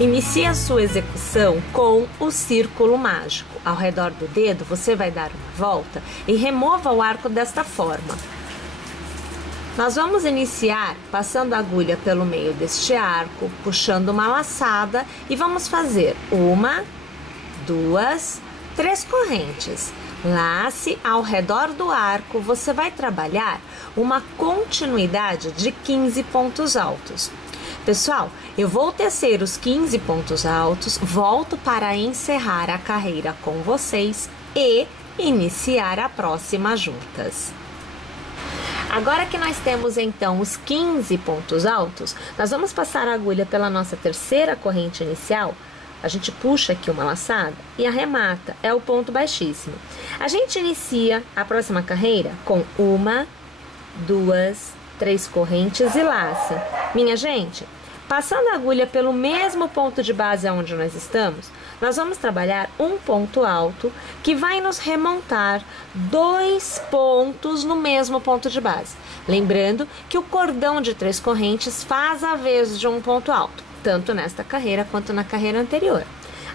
Inicie a sua execução com o círculo mágico. Ao redor do dedo, você vai dar uma volta e remova o arco desta forma. Nós vamos iniciar passando a agulha pelo meio deste arco, puxando uma laçada e vamos fazer 1, 2, 3 correntes. Lace ao redor do arco, você vai trabalhar uma continuidade de 15 pontos altos. Pessoal, eu vou tecer os 15 pontos altos, volto para encerrar a carreira com vocês e iniciar a próxima juntas. Agora que nós temos então os 15 pontos altos, nós vamos passar a agulha pela nossa terceira corrente inicial. A gente puxa aqui uma laçada e arremata, é o ponto baixíssimo. A gente inicia a próxima carreira com 1, 2, 3 correntes e laça. Minha gente, passando a agulha pelo mesmo ponto de base onde nós estamos, nós vamos trabalhar um ponto alto que vai nos remontar 2 pontos no mesmo ponto de base. Lembrando que o cordão de 3 correntes faz a vez de um ponto alto, tanto nesta carreira quanto na carreira anterior.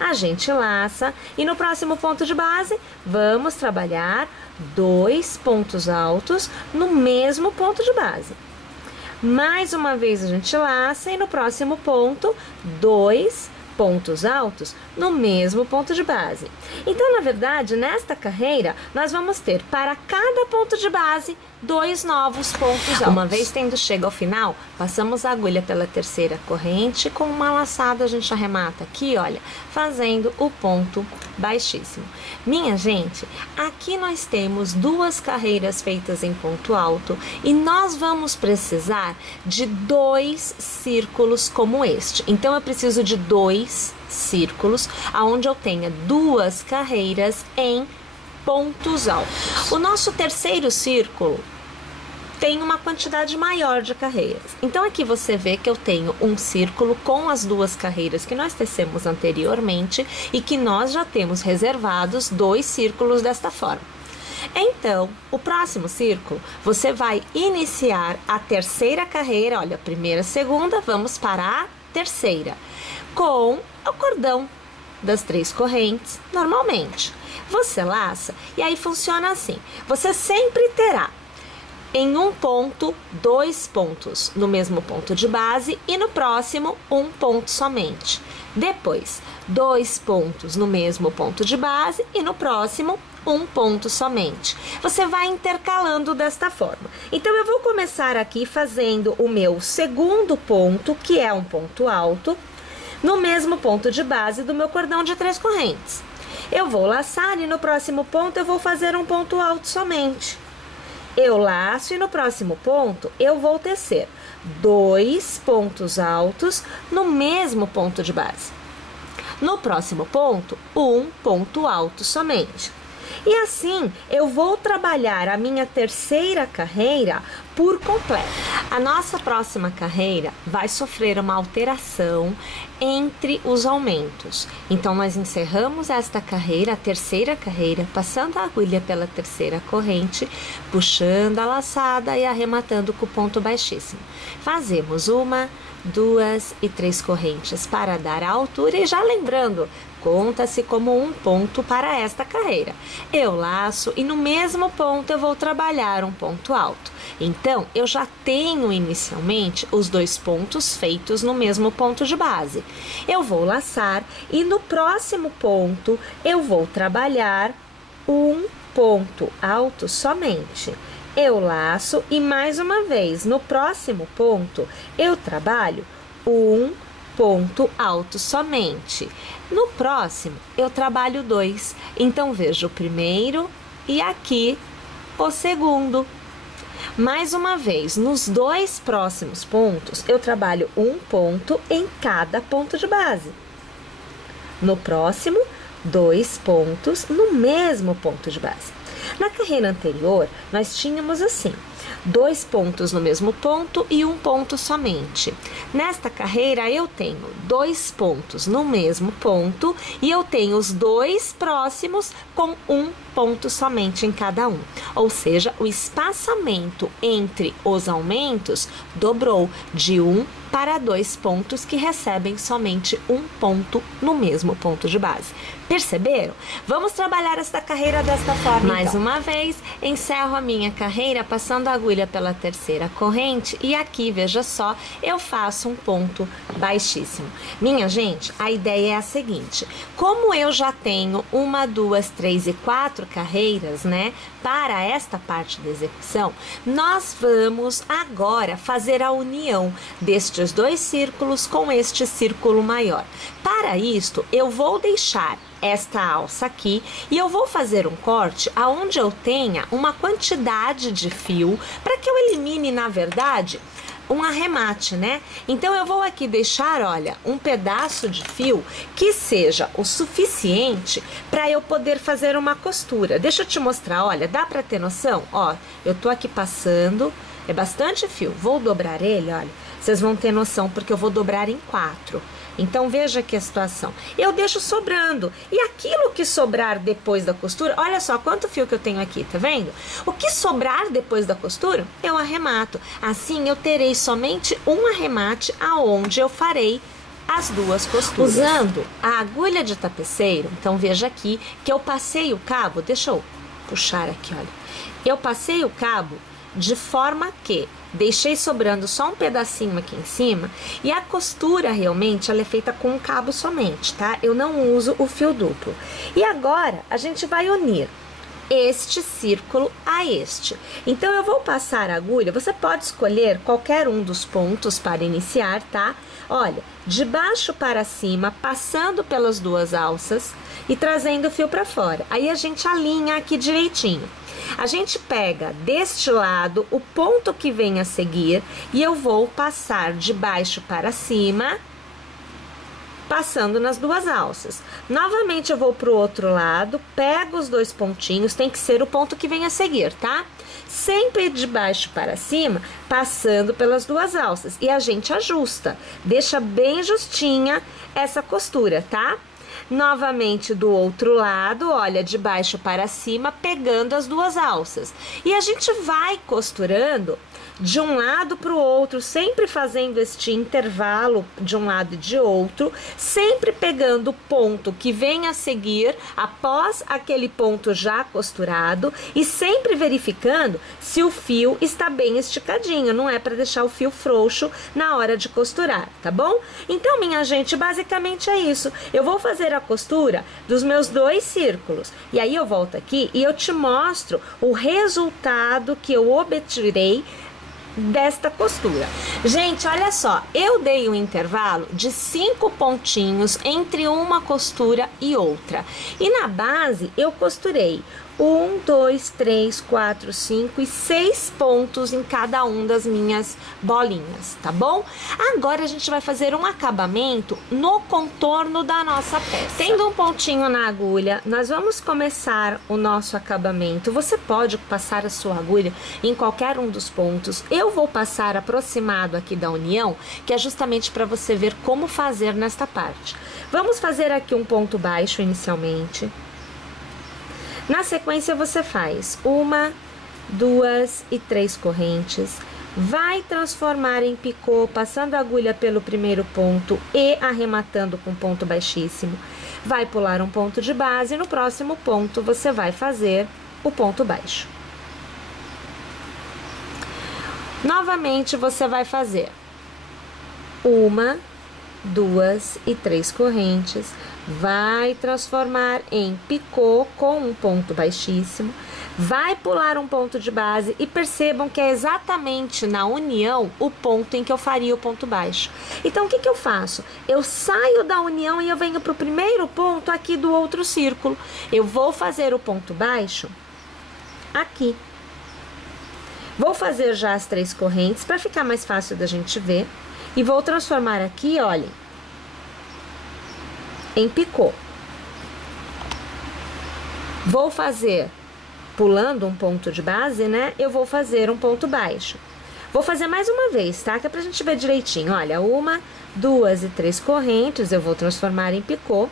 A gente laça e no próximo ponto de base vamos trabalhar 2 pontos altos no mesmo ponto de base. Mais uma vez a gente laça e no próximo ponto 2 pontos altos no mesmo ponto de base. Então, na verdade, nesta carreira, nós vamos ter para cada ponto de base 2 novos pontos altos. Uma vez tendo chego ao final, passamos a agulha pela terceira corrente, com uma laçada a gente arremata aqui, olha, fazendo o ponto baixíssimo. Minha gente, aqui nós temos 2 carreiras feitas em ponto alto e nós vamos precisar de 2 círculos como este. Então, eu preciso de 2 círculos, aonde eu tenha 2 carreiras em pontos altos. O nosso terceiro círculo tem uma quantidade maior de carreiras. Então, aqui você vê que eu tenho um círculo com as 2 carreiras que nós tecemos anteriormente e que nós já temos reservados 2 círculos desta forma. Então, o próximo círculo, você vai iniciar a terceira carreira, olha, primeira, segunda, vamos para a terceira, com o cordão das 3 correntes, normalmente. Você laça e aí funciona assim, você sempre terá em um ponto, 2 pontos no mesmo ponto de base e no próximo, 1 ponto somente. Depois, 2 pontos no mesmo ponto de base e no próximo, 1 ponto somente. Você vai intercalando desta forma. Então, eu vou começar aqui fazendo o meu segundo ponto, que é um ponto alto, no mesmo ponto de base do meu cordão de 3 correntes. Eu vou laçar e no próximo ponto eu vou fazer um ponto alto somente. Eu laço e no próximo ponto eu vou tecer 2 pontos altos no mesmo ponto de base. No próximo ponto, 1 ponto alto somente. E assim, eu vou trabalhar a minha terceira carreira por completo. A nossa próxima carreira vai sofrer uma alteração entre os aumentos. Então, nós encerramos esta carreira, a terceira carreira, passando a agulha pela terceira corrente, puxando a laçada e arrematando com o ponto baixíssimo. Fazemos 1, 2 e 3 correntes para dar a altura e já lembrando, conta-se como um ponto para esta carreira. Eu laço e no mesmo ponto eu vou trabalhar um ponto alto. Então, eu já tenho inicialmente os 2 pontos feitos no mesmo ponto de base. Eu vou laçar e no próximo ponto eu vou trabalhar um ponto alto somente. Eu laço e mais uma vez no próximo ponto eu trabalho um ponto alto somente. No próximo eu trabalho 2. Então veja o primeiro e aqui o segundo. Mais uma vez, nos 2 próximos pontos eu trabalho um ponto em cada ponto de base. No próximo, 2 pontos no mesmo ponto de base. Na carreira anterior, nós tínhamos assim, 2 pontos no mesmo ponto e 1 ponto somente. Nesta carreira eu tenho 2 pontos no mesmo ponto e eu tenho os 2 próximos com 1 ponto somente em cada um. Ou seja, o espaçamento entre os aumentos dobrou de 1 para 2 pontos que recebem somente 1 ponto no mesmo ponto de base. Perceberam? Vamos trabalhar esta carreira desta forma. Mais uma vez, encerro a minha carreira passando a agulha pela terceira corrente e aqui, veja só, eu faço um ponto baixíssimo. Minha gente, a ideia é a seguinte: como eu já tenho 1, 2, 3 e 4 carreiras, né, para esta parte da execução, nós vamos agora fazer a união destes 2 círculos com este círculo maior. Para isto, eu vou deixar esta alça aqui e eu vou fazer um corte aonde eu tenha uma quantidade de fio para que eu elimine, na verdade, um arremate, né? Então eu vou aqui deixar, olha, um pedaço de fio que seja o suficiente para eu poder fazer uma costura. Deixa eu te mostrar, olha, dá para ter noção? Ó, eu tô aqui passando, é bastante fio, vou dobrar ele, olha, vocês vão ter noção porque eu vou dobrar em 4. Então, veja aqui a situação. Eu deixo sobrando. E aquilo que sobrar depois da costura, olha só quanto fio que eu tenho aqui, tá vendo? O que sobrar depois da costura, eu arremato. Assim, eu terei somente um arremate aonde eu farei as 2 costuras. Usando a agulha de tapeceiro, então veja aqui que eu passei o cabo, deixa eu puxar aqui, olha. Eu passei o cabo de forma que deixei sobrando só um pedacinho aqui em cima e a costura realmente ela é feita com um cabo somente, tá? Eu não uso o fio duplo. E agora a gente vai unir este círculo a este. Então eu vou passar a agulha, você pode escolher qualquer um dos pontos para iniciar, tá? Olha, de baixo para cima, passando pelas 2 alças e trazendo o fio para fora. Aí a gente alinha aqui direitinho. A gente pega deste lado o ponto que vem a seguir e eu vou passar de baixo para cima, passando nas 2 alças. Novamente eu vou para o outro lado, pego os 2 pontinhos, tem que ser o ponto que vem a seguir, tá? Sempre de baixo para cima, passando pelas 2 alças. E a gente ajusta, deixa bem justinha essa costura, tá? Novamente do outro lado, olha, de baixo para cima, pegando as 2 alças. E a gente vai costurando de um lado para o outro, sempre fazendo este intervalo de um lado e de outro, sempre pegando o ponto que vem a seguir após aquele ponto já costurado e sempre verificando se o fio está bem esticadinho, não é para deixar o fio frouxo na hora de costurar, tá bom? Então, minha gente, basicamente é isso. Eu vou fazer a costura dos meus 2 círculos e aí eu volto aqui e eu te mostro o resultado que eu obtirei desta costura. Gente, olha só, eu dei um intervalo de 5 pontinhos entre uma costura e outra. E na base eu costurei 1, 2, 3, 4, 5 e 6 pontos em cada um das minhas bolinhas, tá bom? Agora a gente vai fazer um acabamento no contorno da nossa peça. Tendo um pontinho na agulha, nós vamos começar o nosso acabamento. Você pode passar a sua agulha em qualquer um dos pontos. Eu vou passar aproximado aqui da união, que é justamente para você ver como fazer nesta parte. Vamos fazer aqui um ponto baixo inicialmente. Na sequência você faz 1, 2 e 3 correntes, vai transformar em picô, passando a agulha pelo primeiro ponto e arrematando com ponto baixíssimo. Vai pular um ponto de base e no próximo ponto você vai fazer o ponto baixo. Novamente você vai fazer 1, 2 e 3 correntes, vai transformar em picô com um ponto baixíssimo, vai pular um ponto de base e percebam que é exatamente na união o ponto em que eu faria o ponto baixo. Então, o que eu faço? Eu saio da união e eu venho para o primeiro ponto aqui do outro círculo. Eu vou fazer o ponto baixo aqui. Vou fazer já as 3 correntes para ficar mais fácil da gente ver. E vou transformar aqui, olhem, em picô. Vou fazer pulando um ponto de base, né? Eu vou fazer um ponto baixo. Vou fazer mais uma vez, tá? Que é pra gente ver direitinho. Olha, 1, 2 e 3 correntes, eu vou transformar em picô.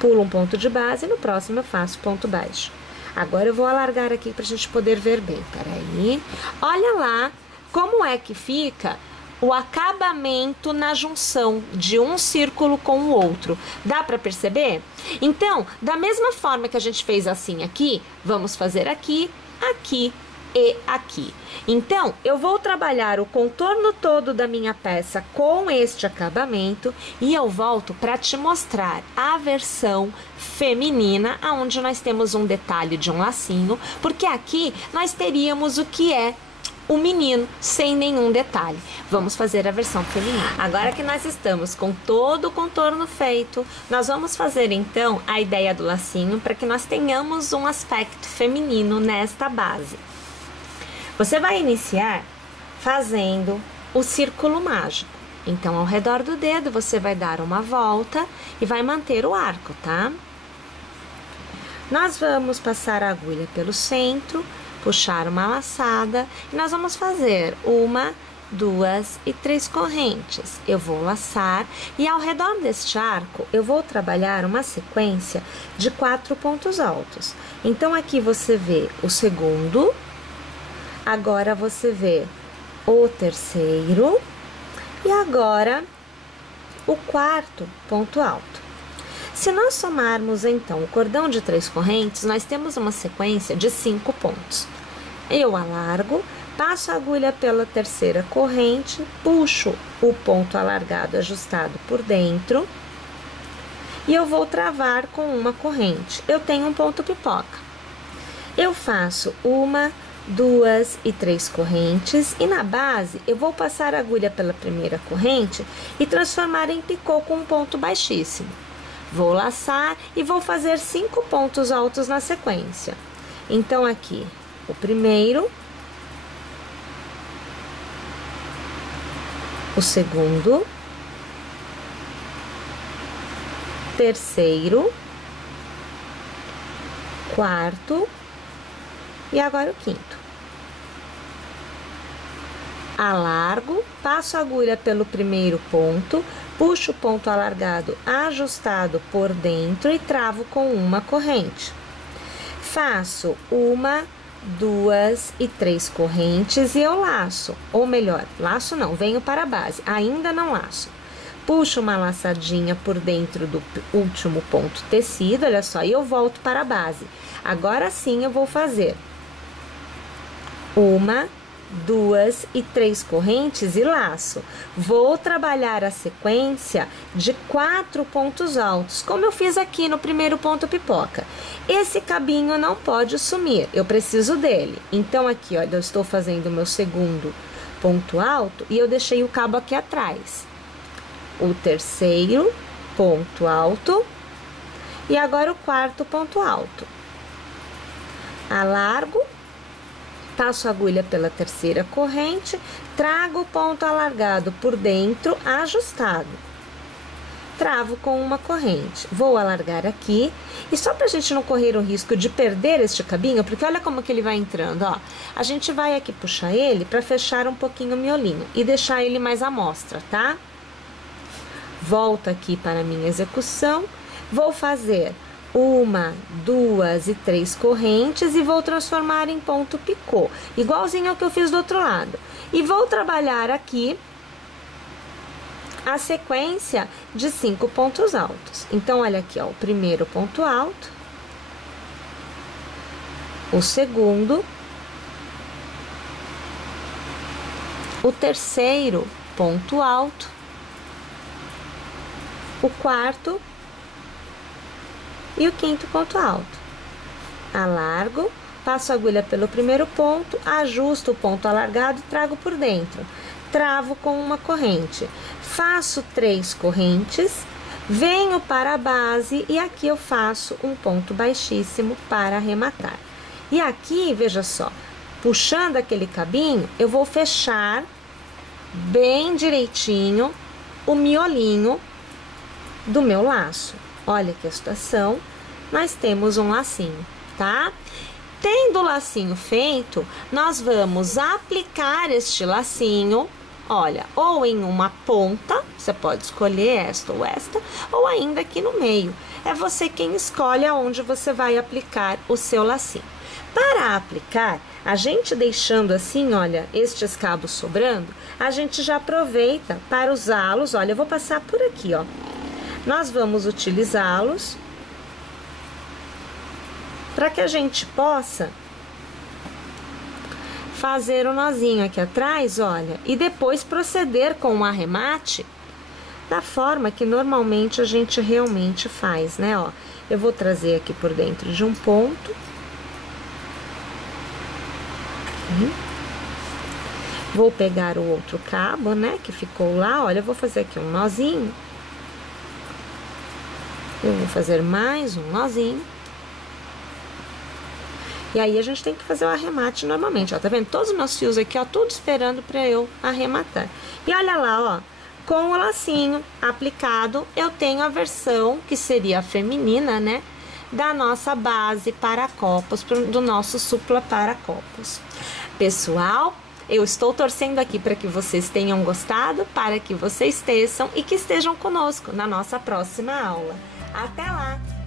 Pulo um ponto de base e no próximo eu faço ponto baixo. Agora eu vou alargar aqui pra gente poder ver bem. Peraí. Olha lá como é que fica o acabamento na junção de um círculo com o outro. Dá para perceber? Então, da mesma forma que a gente fez assim aqui, vamos fazer aqui, aqui e aqui. Então, eu vou trabalhar o contorno todo da minha peça com este acabamento e eu volto para te mostrar a versão feminina, onde nós temos um detalhe de um lacinho, porque aqui nós teríamos o que é o menino sem nenhum detalhe. Vamos fazer a versão feminina. Agora que nós estamos com todo o contorno feito, nós vamos fazer então a ideia do lacinho para que nós tenhamos um aspecto feminino nesta base. Você vai iniciar fazendo o círculo mágico. Então, ao redor do dedo, você vai dar uma volta e vai manter o arco, tá? Nós vamos passar a agulha pelo centro, puxar uma laçada e nós vamos fazer 1, 2 e 3 correntes. Eu vou laçar e ao redor deste arco eu vou trabalhar uma sequência de 4 pontos altos. Então aqui você vê o segundo, agora você vê o terceiro e agora o quarto ponto alto. Se nós somarmos, então, o cordão de 3 correntes, nós temos uma sequência de 5 pontos. Eu alargo, passo a agulha pela terceira corrente, puxo o ponto alargado ajustado por dentro e eu vou travar com uma corrente. Eu tenho um ponto pipoca. Eu faço 1, 2 e 3 correntes e na base eu vou passar a agulha pela primeira corrente e transformar em picô com um ponto baixíssimo. Vou laçar e vou fazer 5 pontos altos na sequência. Então, aqui, o primeiro, o segundo, terceiro, quarto e agora o quinto. Alargo, passo a agulha pelo primeiro ponto, puxo o ponto alargado ajustado por dentro e travo com uma corrente. Faço 1, 2 e 3 correntes e eu laço, ou melhor, laço não, venho para a base, ainda não laço. Puxo uma laçadinha por dentro do último ponto tecido, olha só, e eu volto para a base. Agora sim eu vou fazer 1, 2 e 3 correntes e laço. Vou trabalhar a sequência de 4 pontos altos, como eu fiz aqui no primeiro ponto pipoca. Esse cabinho não pode sumir, eu preciso dele. Então, aqui, ó, eu estou fazendo o meu segundo ponto alto e eu deixei o cabo aqui atrás. O terceiro ponto alto e agora o quarto ponto alto. Alargo, passo a agulha pela terceira corrente, trago o ponto alargado por dentro, ajustado. Travo com uma corrente. Vou alargar aqui. E só pra gente não correr o risco de perder este cabinho, porque olha como que ele vai entrando, ó. A gente vai aqui puxar ele pra fechar um pouquinho o miolinho e deixar ele mais à mostra, tá? Volto aqui para a minha execução. Vou fazer 1, 2 e 3 correntes e vou transformar em ponto picô, igualzinho ao que eu fiz do outro lado. E vou trabalhar aqui a sequência de 5 pontos altos. Então, olha aqui, ó, o primeiro ponto alto, o segundo, o terceiro ponto alto, o quarto e o quinto ponto alto. Alargo, passo a agulha pelo primeiro ponto, ajusto o ponto alargado e trago por dentro. Travo com uma corrente. Faço 3 correntes, venho para a base e aqui eu faço um ponto baixíssimo para arrematar. E aqui, veja só, puxando aquele cabinho, eu vou fechar bem direitinho o miolinho do meu laço. Olha que a situação, nós temos um lacinho. tá? Tendo o lacinho feito, nós vamos aplicar este lacinho, olha, ou em uma ponta, você pode escolher esta, ou ainda aqui no meio. É você quem escolhe aonde você vai aplicar o seu lacinho. Para aplicar, a gente deixando assim, olha, estes cabos sobrando, a gente já aproveita para usá-los, olha, eu vou passar por aqui, ó. Nós vamos utilizá-los para que a gente possa fazer o nozinho aqui atrás, olha, e depois proceder com o arremate da forma que normalmente a gente realmente faz, né, ó. Eu vou trazer aqui por dentro de um ponto. Vou pegar o outro cabo, né, que ficou lá, olha, eu vou fazer aqui um nozinho. Eu vou fazer mais um nozinho. E aí a gente tem que fazer o arremate normalmente, ó, tá vendo? Todos os meus fios aqui, ó, tudo esperando pra eu arrematar. E olha lá, ó, com o lacinho aplicado, eu tenho a versão que seria a feminina, né, da nossa base para copos, do nosso supla para copos. Pessoal, eu estou torcendo aqui para que vocês tenham gostado, para que vocês teçam e que estejam conosco na nossa próxima aula. Até lá!